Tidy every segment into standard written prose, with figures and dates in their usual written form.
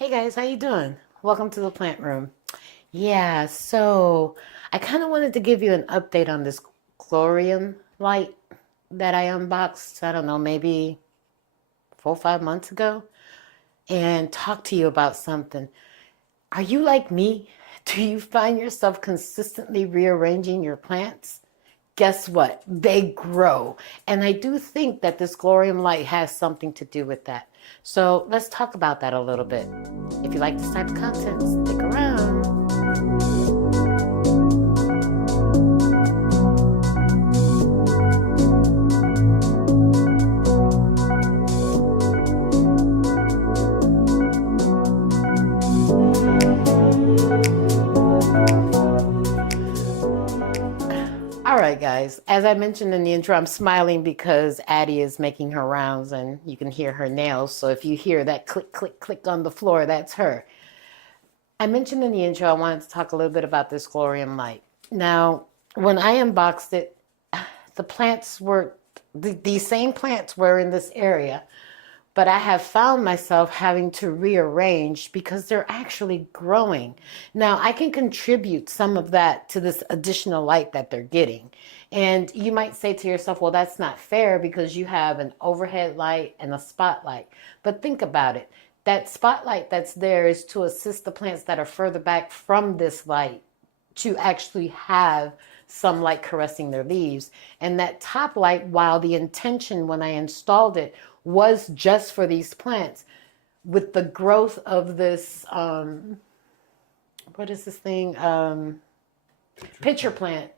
Hey guys, how you doing? Welcome to the plant room. Yeah, so I kind of wanted to give you an update on this Glowrium light that I unboxed, I don't know, maybe 4 or 5 months ago, and talk to you about something. Are you like me? Do you find yourself consistently rearranging your plants? Guess what? They grow. And I do think that this Glowrium light has something to do with that. So let's talk about that a little bit. If you like this type of content, stick around. All right, guys. As I mentioned in the intro, I'm smiling because Addie is making her rounds and you can hear her nails. So if you hear that click, click, click on the floor, that's her. I mentioned in the intro, I wanted to talk a little bit about this Glowrium light. Now, when I unboxed it, the plants were, these same plants were in this area, but I have found myself having to rearrange because they're actually growing. Now, I can contribute some of that to this additional light that they're getting. And you might say to yourself, well, that's not fair because you have an overhead light and a spotlight. But think about it. That spotlight that's there is to assist the plants that are further back from this light to actually have some light caressing their leaves. And that top light, while the intention when I installed it was just for these plants, with the growth of this, what is this thing? Pitcher plant.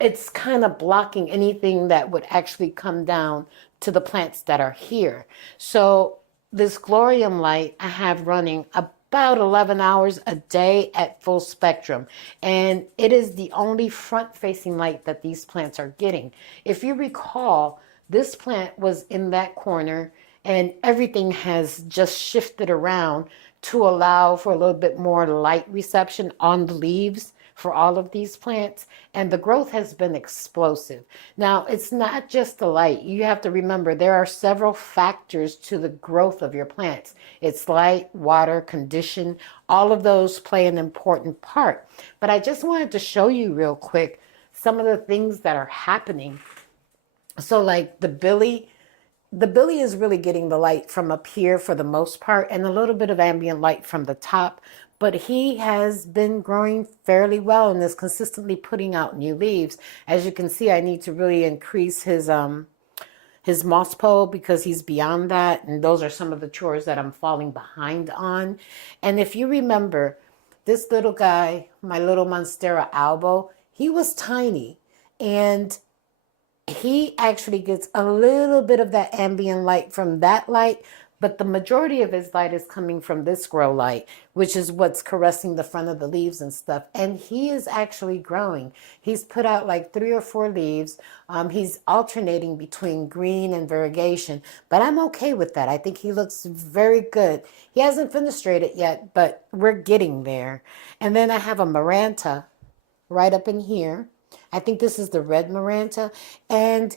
It's kind of blocking anything that would actually come down to the plants that are here. So this Glowrium light I have running about 11 hours a day at full spectrum. And it is the only front-facing light that these plants are getting. If you recall, this plant was in that corner and everything has just shifted around to allow for a little bit more light reception on the leaves for all of these plants, and the growth has been explosive. Now, it's not just the light. You have to remember there are several factors to the growth of your plants. It's light, water, condition, all of those play an important part. But I just wanted to show you real quick some of the things that are happening. So like the Billy is really getting the light from up here for the most part and a little bit of ambient light from the top, but he has been growing fairly well and is consistently putting out new leaves. As you can see, I need to really increase his moss pole because he's beyond that, and those are some of the chores that I'm falling behind on. And if you remember, this little guy, my little Monstera albo, he was tiny, and he actually gets a little bit of that ambient light from that light, but the majority of his light is coming from this grow light, which is what's caressing the front of the leaves and stuff. And he is actually growing. He's put out like 3 or 4 leaves. He's alternating between green and variegation, but I'm okay with that. I think he looks very good. He hasn't fenestrated yet, but we're getting there. And then I have a Maranta right up in here. I think this is the red Maranta. And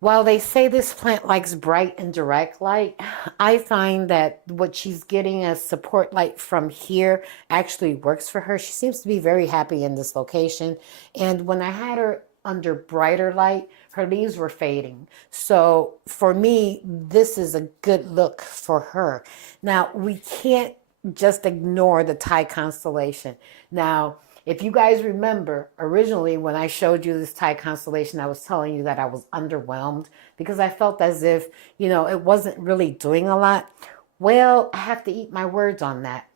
while they say this plant likes bright and direct light, I find that what she's getting as support light from here actually works for her. She seems to be very happy in this location. And when I had her under brighter light, her leaves were fading. So for me, this is a good look for her. Now, we can't just ignore the Thai constellation. Now, if you guys remember, originally when I showed you this Thai constellation, I was telling you that I was underwhelmed because I felt as if, it wasn't really doing a lot. Well, I have to eat my words on that.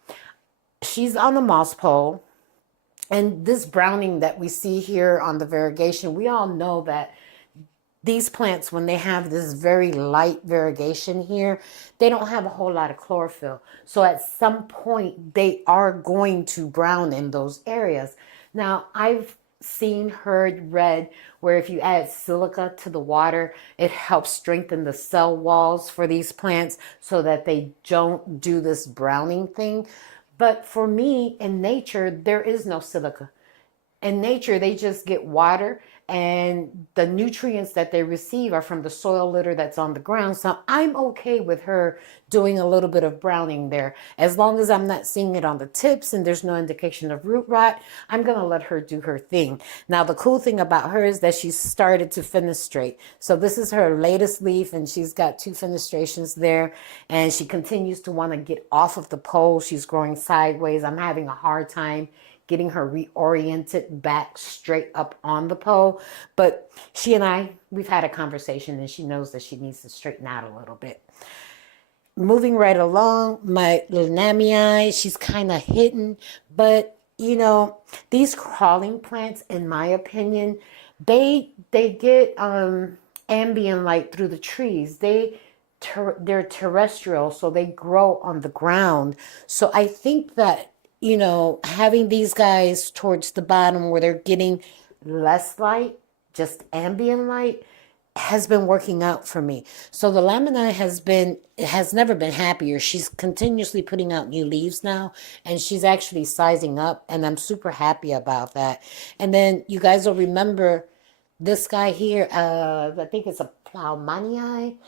She's on the moss pole, and this browning that we see here on the variegation, we all know that these plants, when they have this very light variegation here, they don't have a whole lot of chlorophyll. So at some point, they are going to brown in those areas. Now, I've heard read where if you add silica to the water, it helps strengthen the cell walls for these plants so that they don't do this browning thing. But for me, in nature, there is no silica. In nature, they just get water and the nutrients that they receive are from the soil litter that's on the ground. So I'm okay with her doing a little bit of browning there. As long as I'm not seeing it on the tips and there's no indication of root rot, I'm going to let her do her thing. Now, the cool thing about her is that she's started to fenestrate. So this is her latest leaf, and she's got 2 fenestrations there, and she continues to want to get off of the pole. She's growing sideways. I'm having a hard time getting her reoriented back straight up on the pole. But she and we've had a conversation, and she knows that she needs to straighten out a little bit. Moving right along, my little Namii, she's kind of hidden, but you know, these crawling plants, in my opinion, they get ambient light through the trees. They're terrestrial, so they grow on the ground. So I think that, you know, having these guys towards the bottom where they're getting less light, just ambient light, has been working out for me. So the lamini has never been happier. She's continuously putting out new leaves now, and she's actually sizing up, and I'm super happy about that. And then you guys will remember this guy here, I think it's a Plowmanii.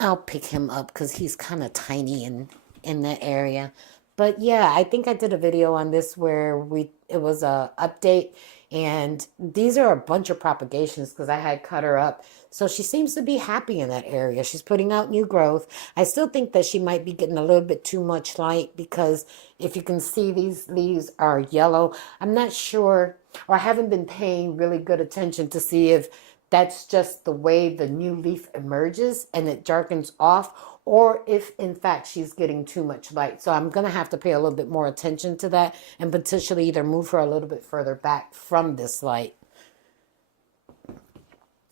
I'll pick him up because he's kind of tiny in that area. But yeah, I think I did a video on this where it was a update, and these are a bunch of propagations because I had cut her up. So she seems to be happy in that area. She's putting out new growth. I still think that she might be getting a little bit too much light because if you can see, these leaves are yellow. I'm not sure, or I haven't been paying really good attention to see if that's just the way the new leaf emerges and it darkens off, or if in fact she's getting too much light. So I'm going to have to pay a little bit more attention to that and potentially either move her a little bit further back from this light.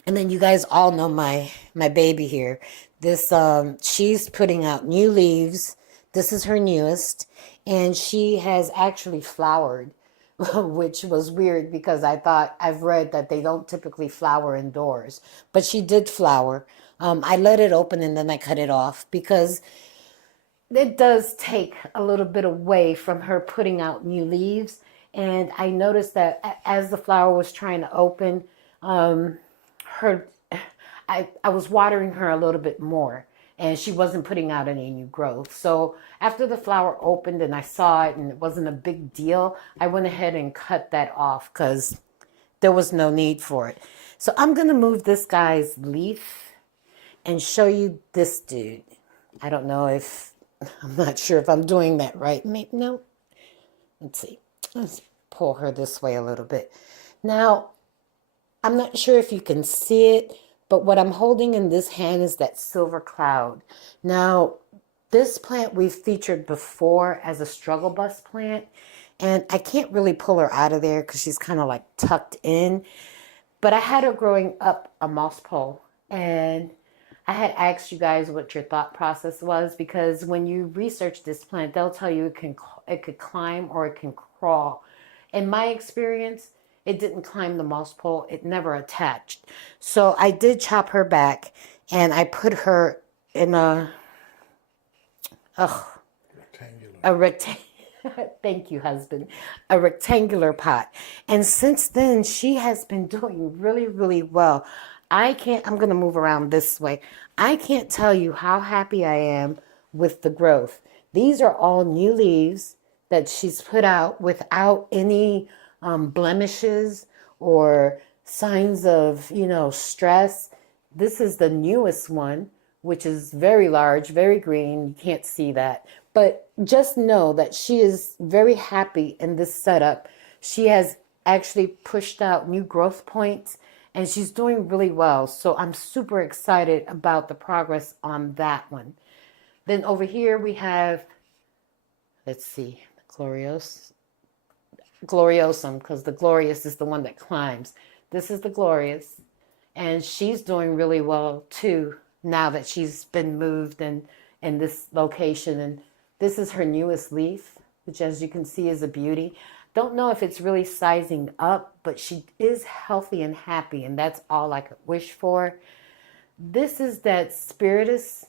And then you guys all know my baby here. This she's putting out new leaves. This is her newest, and she has actually flowered, which was weird because I've read that they don't typically flower indoors, but she did flower. I let it open and then I cut it off because it does take a little bit away from her putting out new leaves. And I noticed that as the flower was trying to open, I was watering her a little bit more, and she wasn't putting out any new growth. So after the flower opened and I saw it and it wasn't a big deal, I went ahead and cut that off because there was no need for it. So I'm going to move this guy's leaf and show you this dude. I don't know if, I'm not sure if I'm doing that right. Maybe, no. Let's see. Let's pull her this way a little bit. Now, I'm not sure if you can see it, but what I'm holding in this hand is that silver cloud. Now, this plant we've featured before as a struggle bus plant, and I can't really pull her out of there because she's kind of like tucked in. But I had her growing up a moss pole, and I had asked you guys what your thought process was, because when you research this plant, they'll tell you it could climb or it can crawl. In my experience, it didn't climb the moss pole. It never attached. So I did chop her back, and I put her in a rectangular. Thank you, husband. A rectangular pot. And since then, she has been doing really, really well. I'm going to move around this way. I can't tell you how happy I am with the growth. These are all new leaves that she's put out without any blemishes or signs of, stress. This is the newest one, which is very large, very green. You can't see that. But just know that she is very happy in this setup. She has actually pushed out new growth points, and she's doing really well. So I'm super excited about the progress on that one. Then over here we have, let's see, Gloriosum, because the Glorious is the one that climbs. This is the Glorious, and she's doing really well too now that she's been moved in this location. And this is her newest leaf, which as you can see is a beauty. Don't know if it's really sizing up, but she is healthy and happy, and that's all I could wish for. This is that Spiritus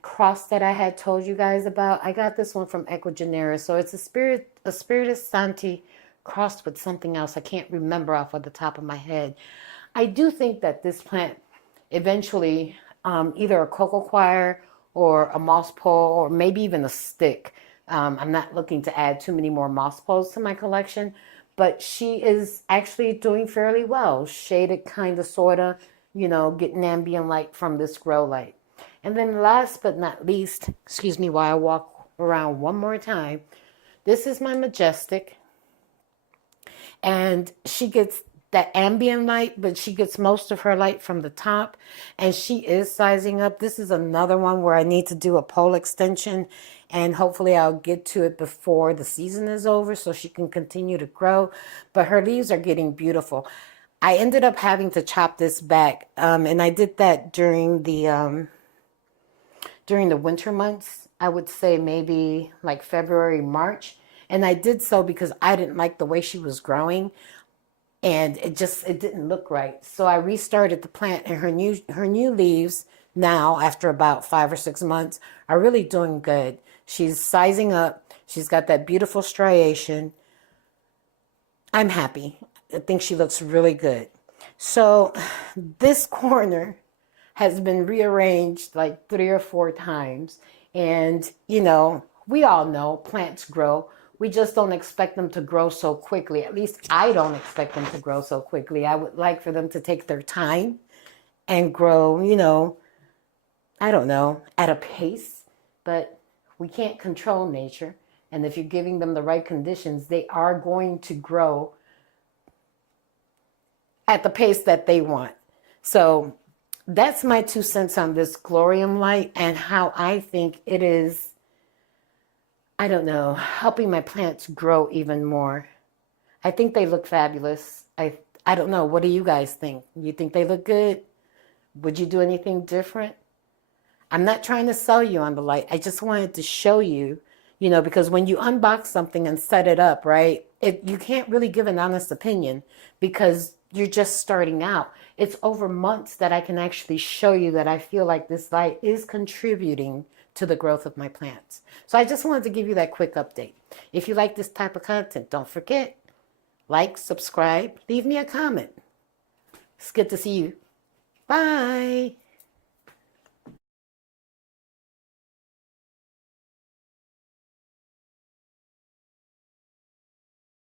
cross that I had told you guys about. I got this one from Equigenera. So it's a Spiritus Santi crossed with something else. I can't remember off of the top of my head. I do think that this plant eventually, either a cocoa coir or a moss pole or maybe even a stick. I'm not looking to add too many more moss poles to my collection, but she is actually doing fairly well. Shaded, kind of, sort of, you know, getting ambient light from this grow light. And then last but not least, excuse me while I walk around one more time, this is my Majestic. And she gets that ambient light, but she gets most of her light from the top, and she is sizing up. This is another one where I need to do a pole extension, and hopefully I'll get to it before the season is over so she can continue to grow. But her leaves are getting beautiful. I ended up having to chop this back, and I did that during the winter months. I would say maybe like February, March. And I did so because I didn't like the way she was growing, and it didn't look right. So I restarted the plant, and her new leaves now, after about 5 or 6 months, are really doing good. She's sizing up. She's got that beautiful striation. I'm happy. I think she looks really good. So this corner has been rearranged like 3 or 4 times. And, you know, we all know plants grow. We just don't expect them to grow so quickly. At least I don't expect them to grow so quickly. I would like for them to take their time and grow, you know, I don't know, at a pace. But we can't control nature. And if you're giving them the right conditions, they are going to grow at the pace that they want. So that's my 2 cents on this Glowrium light and how I think it is, I don't know, helping my plants grow even more. I think they look fabulous. I don't know. What do you guys think? You think they look good? Would you do anything different? I'm not trying to sell you on the light. I just wanted to show you, you know, because when you unbox something and set it up, right, you can't really give an honest opinion because you're just starting out. It's over months that I can actually show you that I feel like this light is contributing to the growth of my plants. So I just wanted to give you that quick update. If you like this type of content, don't forget, like, subscribe, leave me a comment. It's good to see you. Bye.